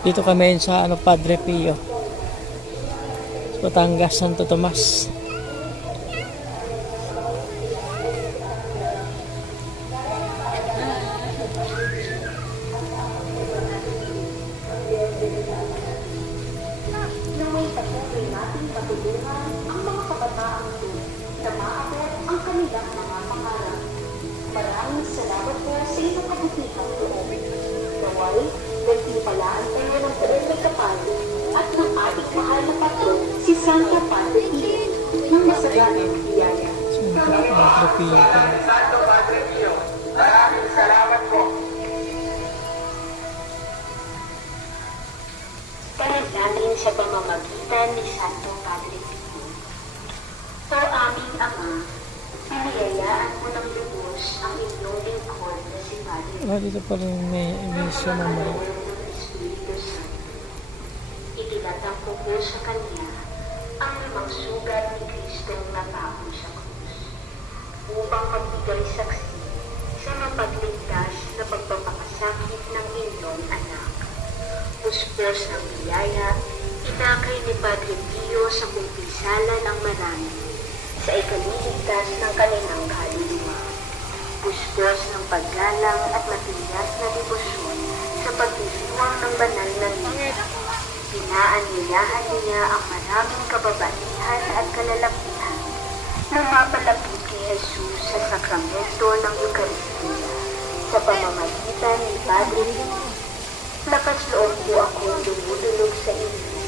Dito kami sa Padre Pio, Batangas, Santo Tomas. Maraming salamat po sa inyong kabutihang loob. Naway, nagtipalaan tayo ng buong may kapal at ng ating mahal na patron, si Santa Padre Pio, ng masaganang biyaya. Padre Pio. Santo Padre Pio, maraming salamat po. Panalangin sa pamamagitan ni Santo Padre Pio. O aming Ama, pinayayaan mo ng lubos ang inyong lingkod na si Padre Pio. Dito pa rin may emisyon naman. Itinatang ko po sa Kanya ang limang sugat ni Kristong napako sa krus upang magbigay saksi sa mapagligtas na pagpapakasakit ng inyong anak. Puspos ng biyaya, inakay ni Padre Pio sa kumpisalan ng marami sa ikaliligtas ng kanilang kaluluwa. Puspos ng paggalang at matigas na debosyon sa pagdiriwang ng banal na misa. Pinaanyayahan niya ang maraming kababaihan at kalalakihan na mapalapit kay Jesus sa sakramento ng Eucharistia sa pamamagitan ni Padre Pio. Lakas loob po akong dumudulog sa inyo